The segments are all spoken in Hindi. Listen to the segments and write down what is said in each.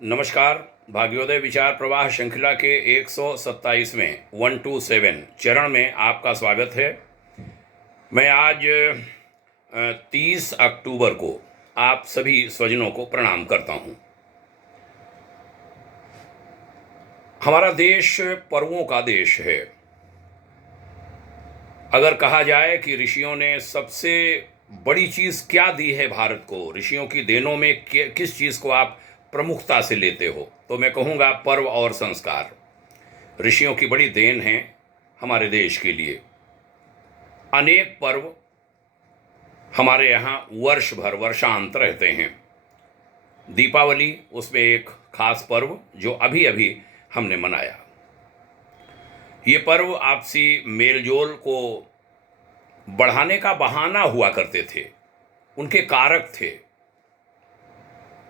नमस्कार। भाग्योदय विचार प्रवाह श्रृंखला के 127वें 127 चरण में आपका स्वागत है। मैं आज 30 अक्टूबर को आप सभी स्वजनों को प्रणाम करता हूं। हमारा देश पर्वों का देश है। अगर कहा जाए कि ऋषियों ने सबसे बड़ी चीज़ क्या दी है भारत को, ऋषियों की देनों में किस चीज़ को आप प्रमुखता से लेते हो, तो मैं कहूँगा पर्व और संस्कार। ऋषियों की बड़ी देन है हमारे देश के लिए। अनेक पर्व हमारे यहाँ वर्ष भर वर्षांत रहते हैं। दीपावली उसमें एक खास पर्व जो अभी अभी हमने मनाया। ये पर्व आपसी मेलजोल को बढ़ाने का बहाना हुआ करते थे, उनके कारक थे।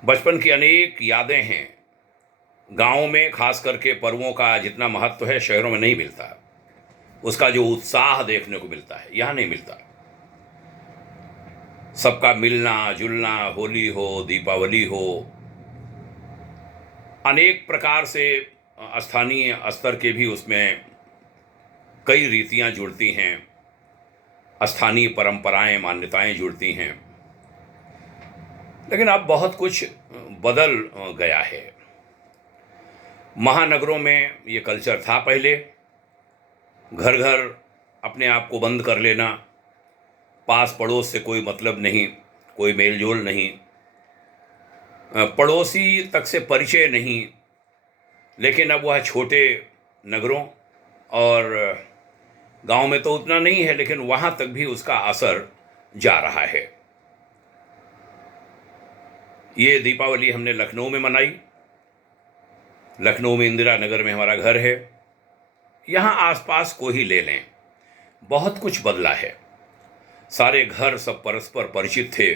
बचपन की अनेक यादें हैं। गाँव में खास करके पर्वों का जितना महत्व है शहरों में नहीं मिलता। उसका जो उत्साह देखने को मिलता है यहाँ नहीं मिलता। सबका मिलना जुलना, होली हो, दीपावली हो, अनेक प्रकार से स्थानीय स्तर के भी उसमें कई रीतियां जुड़ती हैं, स्थानीय परंपराएं मान्यताएं जुड़ती हैं। लेकिन अब बहुत कुछ बदल गया है। महानगरों में ये कल्चर था पहले, घर घर अपने आप को बंद कर लेना, पास पड़ोस से कोई मतलब नहीं, कोई मेलजोल नहीं, पड़ोसी तक से परिचय नहीं। लेकिन अब वह छोटे नगरों और गांव में तो उतना नहीं है, लेकिन वहाँ तक भी उसका असर जा रहा है। ये दीपावली हमने लखनऊ में मनाई। लखनऊ में इंदिरा नगर में हमारा घर है। यहाँ आसपास को ही ले लें, बहुत कुछ बदला है। सारे घर सब परस्पर परिचित थे।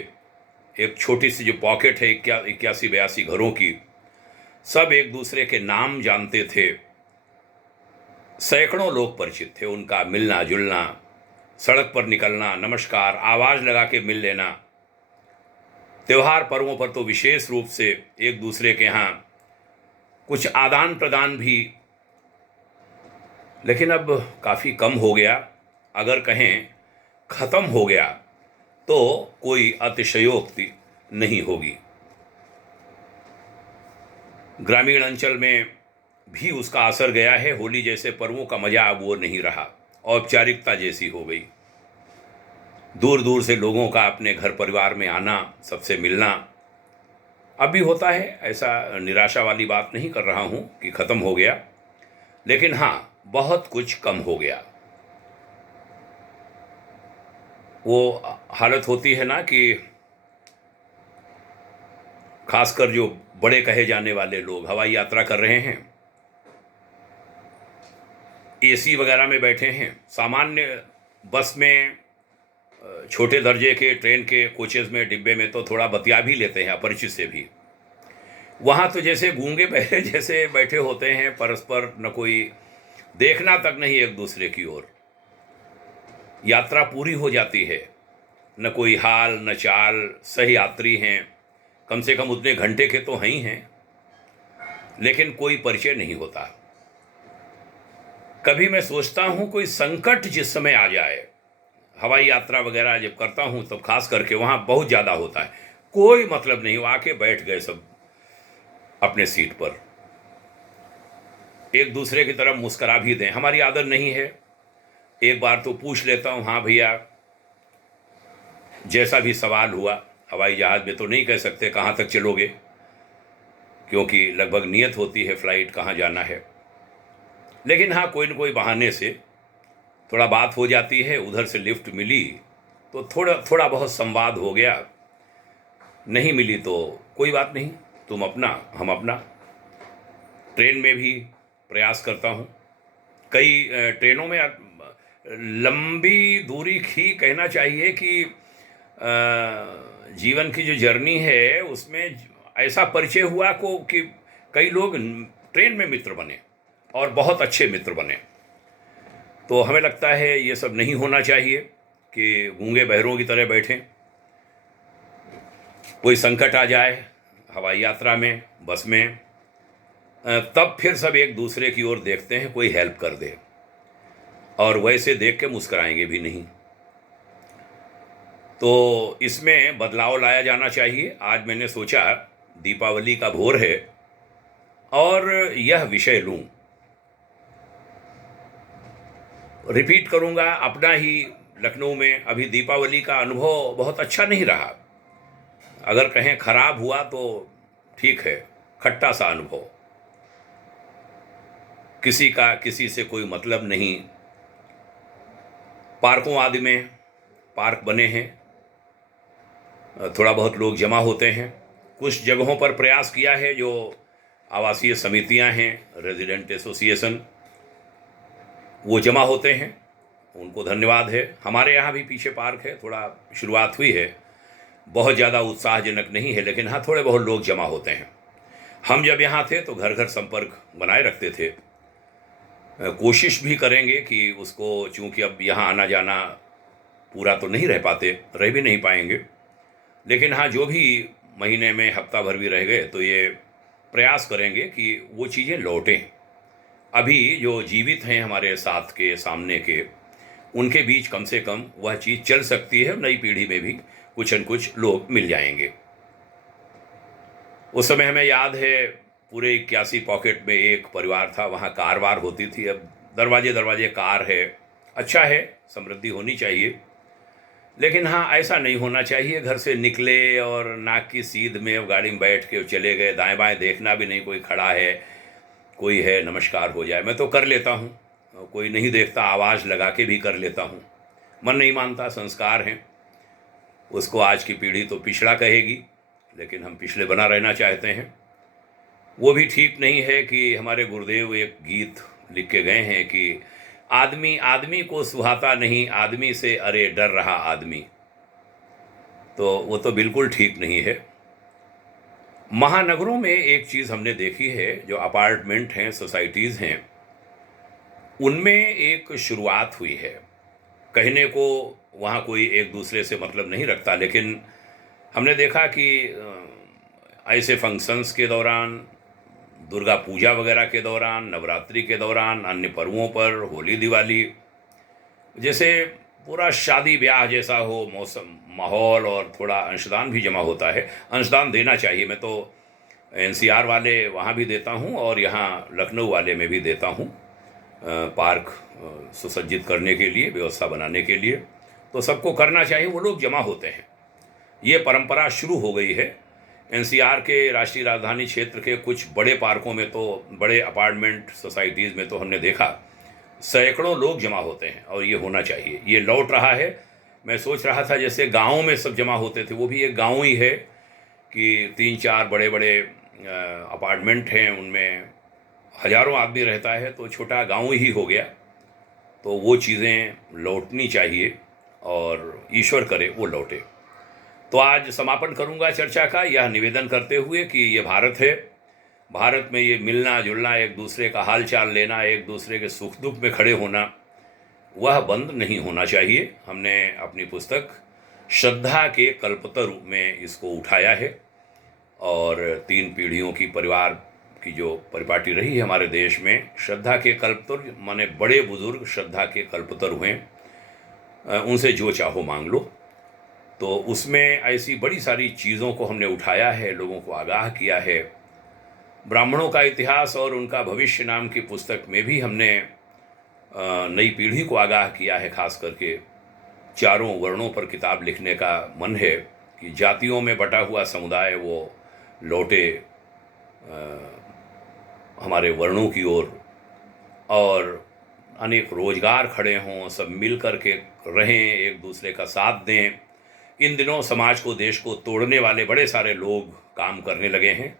एक छोटी सी जो पॉकेट है 81-82 घरों की, सब एक दूसरे के नाम जानते थे। सैकड़ों लोग परिचित थे। उनका मिलना जुलना, सड़क पर निकलना, नमस्कार, आवाज़ लगा के मिल लेना। त्यौहार पर्वों पर तो विशेष रूप से एक दूसरे के यहाँ कुछ आदान प्रदान भी, लेकिन अब काफ़ी कम हो गया। अगर कहें ख़त्म हो गया तो कोई अतिशयोक्ति नहीं होगी। ग्रामीण अंचल में भी उसका असर गया है। होली जैसे पर्वों का मज़ा अब वो नहीं रहा, औपचारिकता जैसी हो गई। दूर दूर से लोगों का अपने घर परिवार में आना, सबसे मिलना अब भी होता है। ऐसा निराशा वाली बात नहीं कर रहा हूँ कि ख़त्म हो गया, लेकिन हाँ, बहुत कुछ कम हो गया। वो हालत होती है ना कि खासकर जो बड़े कहे जाने वाले लोग हवाई यात्रा कर रहे हैं, एसी वगैरह में बैठे हैं, सामान्य बस में, छोटे दर्जे के ट्रेन के कोचेज़ में, डिब्बे में तो थोड़ा बतिया भी लेते हैं अपरिचित से भी। वहाँ तो जैसे गूंगे बहरे जैसे बैठे होते हैं, परस्पर न कोई देखना तक नहीं एक दूसरे की ओर। यात्रा पूरी हो जाती है, न कोई हाल न चाल, सही यात्री हैं, कम से कम उतने घंटे के तो हैं ही हैं, लेकिन कोई परिचय नहीं होता। कभी मैं सोचता हूँ कोई संकट जिस समय आ जाए, हवाई यात्रा वगैरह जब करता हूँ तब खास करके वहाँ बहुत ज़्यादा होता है। कोई मतलब नहीं, वो आके बैठ गए सब अपने सीट पर, एक दूसरे की तरफ मुस्करा भी दें। हमारी आदत नहीं है। एक बार तो पूछ लेता हूँ, हाँ भैया, जैसा भी सवाल हुआ। हवाई जहाज़ में तो नहीं कह सकते कहाँ तक चलोगे, क्योंकि लगभग नियत होती है फ़्लाइट कहाँ जाना है। लेकिन हाँ, कोई न कोई बहाने से थोड़ा बात हो जाती है। उधर से लिफ्ट मिली तो थोड़ा बहुत संवाद हो गया, नहीं मिली तो कोई बात नहीं, तुम अपना हम अपना। ट्रेन में भी प्रयास करता हूँ। कई ट्रेनों में लंबी दूरी की कहना चाहिए कि जीवन की जो जर्नी है उसमें ऐसा परिचय हुआ को कि कई लोग ट्रेन में मित्र बने और बहुत अच्छे मित्र बने। तो हमें लगता है ये सब नहीं होना चाहिए कि गूंगे बहरों की तरह बैठें। कोई संकट आ जाए, हवाई यात्रा में, बस में, तब फिर सब एक दूसरे की ओर देखते हैं कोई हेल्प कर दे, और वैसे देख के मुस्कराएंगे भी नहीं। तो इसमें बदलाव लाया जाना चाहिए। आज मैंने सोचा दीपावली का भोर है और यह विषय लूं, रिपीट करूंगा अपना ही। लखनऊ में अभी दीपावली का अनुभव बहुत अच्छा नहीं रहा, अगर कहें खराब हुआ तो ठीक है, खट्टा सा अनुभव, किसी का किसी से कोई मतलब नहीं। पार्कों आदि में पार्क बने हैं, थोड़ा बहुत लोग जमा होते हैं। कुछ जगहों पर प्रयास किया है, जो आवासीय समितियां हैं, रेजिडेंट एसोसिएशन, वो जमा होते हैं, उनको धन्यवाद है। हमारे यहाँ भी पीछे पार्क है, थोड़ा शुरुआत हुई है, बहुत ज़्यादा उत्साहजनक नहीं है, लेकिन हाँ थोड़े बहुत लोग जमा होते हैं। हम जब यहाँ थे तो घर घर संपर्क बनाए रखते थे। कोशिश भी करेंगे कि उसको, चूँकि अब यहाँ आना जाना पूरा तो नहीं रह पाते, रह भी नहीं पाएंगे, लेकिन हाँ जो भी महीने में हफ्ता भर भी रह गए तो ये प्रयास करेंगे कि वो चीज़ें लौटें। अभी जो जीवित हैं हमारे साथ के, सामने के, उनके बीच कम से कम वह चीज़ चल सकती है। नई पीढ़ी में भी कुछ न कुछ लोग मिल जाएंगे। उस समय हमें याद है पूरे 81 पॉकेट में एक परिवार था, वहाँ कार वार होती थी। अब दरवाजे दरवाजे कार है, अच्छा है, समृद्धि होनी चाहिए, लेकिन हाँ ऐसा नहीं होना चाहिए घर से निकले और नाक की सीध में अब गाड़ी में बैठ के चले गए, दाएं बाएं देखना भी नहीं, कोई खड़ा है, कोई है, नमस्कार हो जाए। मैं तो कर लेता हूँ, कोई नहीं देखता आवाज़ लगा के भी कर लेता हूँ, मन नहीं मानता, संस्कार हैं। उसको आज की पीढ़ी तो पिछड़ा कहेगी, लेकिन हम पिछले बना रहना चाहते हैं। वो भी ठीक नहीं है कि हमारे गुरुदेव एक गीत लिख के गए हैं कि आदमी आदमी को सुहाता नहीं, आदमी से अरे डर रहा आदमी। तो वो तो बिल्कुल ठीक नहीं है। महानगरों में एक चीज़ हमने देखी है, जो अपार्टमेंट हैं, सोसाइटीज़ हैं, उनमें एक शुरुआत हुई है। कहने को वहाँ कोई एक दूसरे से मतलब नहीं रखता, लेकिन हमने देखा कि ऐसे फंक्शंस के दौरान, दुर्गा पूजा वगैरह के दौरान, नवरात्रि के दौरान, अन्य पर्वों पर, होली दिवाली, जैसे पूरा शादी ब्याह जैसा हो मौसम, माहौल, और थोड़ा अंशदान भी जमा होता है। अंशदान देना चाहिए, मैं तो एनसीआर वाले वहाँ भी देता हूँ और यहाँ लखनऊ वाले में भी देता हूँ, पार्क सुसज्जित करने के लिए, व्यवस्था बनाने के लिए। तो सबको करना चाहिए, वो लोग जमा होते हैं, ये परंपरा शुरू हो गई है। एनसीआर के राष्ट्रीय राजधानी क्षेत्र के कुछ बड़े पार्कों में तो, बड़े अपार्टमेंट सोसाइटीज़ में तो हमने देखा सैकड़ों लोग जमा होते हैं, और ये होना चाहिए, ये लौट रहा है। मैं सोच रहा था जैसे गाँव में सब जमा होते थे, वो भी एक गाँव ही है कि 3-4 बड़े बड़े अपार्टमेंट हैं, उनमें हज़ारों आदमी रहता है, तो छोटा गाँव ही हो गया। तो वो चीज़ें लौटनी चाहिए, और ईश्वर करे वो लौटे। तो आज समापन करूंगा चर्चा का यह निवेदन करते हुए कि ये भारत है, भारत में ये मिलना जुलना, एक दूसरे का हाल चाल लेना, एक दूसरे के सुख दुख में खड़े होना, वह बंद नहीं होना चाहिए। हमने अपनी पुस्तक श्रद्धा के कल्पतरु में इसको उठाया है, और 3 पीढ़ियों की परिवार की जो परिपाटी रही है हमारे देश में, श्रद्धा के कल्पतरु माने बड़े बुजुर्ग श्रद्धा के कल्पतरु हैं, उनसे जो चाहो मांग लो। तो उसमें ऐसी बड़ी सारी चीज़ों को हमने उठाया है, लोगों को आगाह किया है। ब्राह्मणों का इतिहास और उनका भविष्य नाम की पुस्तक में भी हमने नई पीढ़ी को आगाह किया है। खास करके चारों वर्णों पर किताब लिखने का मन है कि जातियों में बटा हुआ समुदाय वो लौटे हमारे वर्णों की ओर, और अनेक रोजगार खड़े हों, सब मिल कर के रहें, एक दूसरे का साथ दें। इन दिनों समाज को, देश को तोड़ने वाले बड़े सारे लोग काम करने लगे हैं।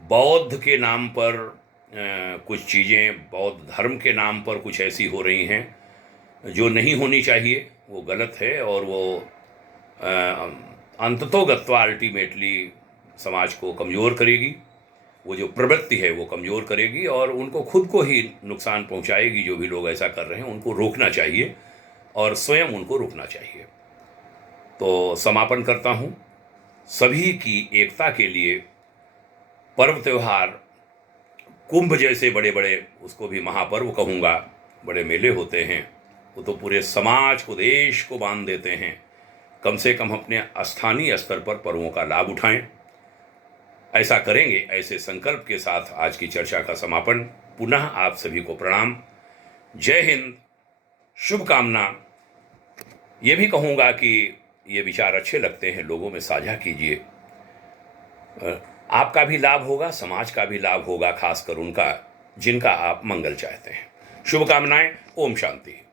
बौद्ध के नाम पर कुछ चीज़ें, बौद्ध धर्म के नाम पर कुछ ऐसी हो रही हैं जो नहीं होनी चाहिए, वो गलत है, और वो अंततोगत्वा अल्टीमेटली समाज को कमज़ोर करेगी। वो जो प्रवृत्ति है वो कमज़ोर करेगी, और उनको खुद को ही नुकसान पहुंचाएगी। जो भी लोग ऐसा कर रहे हैं उनको रोकना चाहिए, और स्वयं उनको रोकना चाहिए। तो समापन करता हूँ, सभी की एकता के लिए पर्व त्यौहार, कुंभ जैसे बड़े बड़े, उसको भी महापर्व कहूँगा, बड़े मेले होते हैं, वो तो पूरे समाज को, देश को बांध देते हैं। कम से कम अपने स्थानीय स्तर पर पर्वों का लाभ उठाएं। ऐसा करेंगे, ऐसे संकल्प के साथ आज की चर्चा का समापन। पुनः आप सभी को प्रणाम, जय हिंद, शुभकामना। ये भी कहूँगा कि ये विचार अच्छे लगते हैं, लोगों में साझा कीजिए। आपका भी लाभ होगा, समाज का भी लाभ होगा, खासकर उनका जिनका आप मंगल चाहते हैं। शुभकामनाएं। ओम शांति।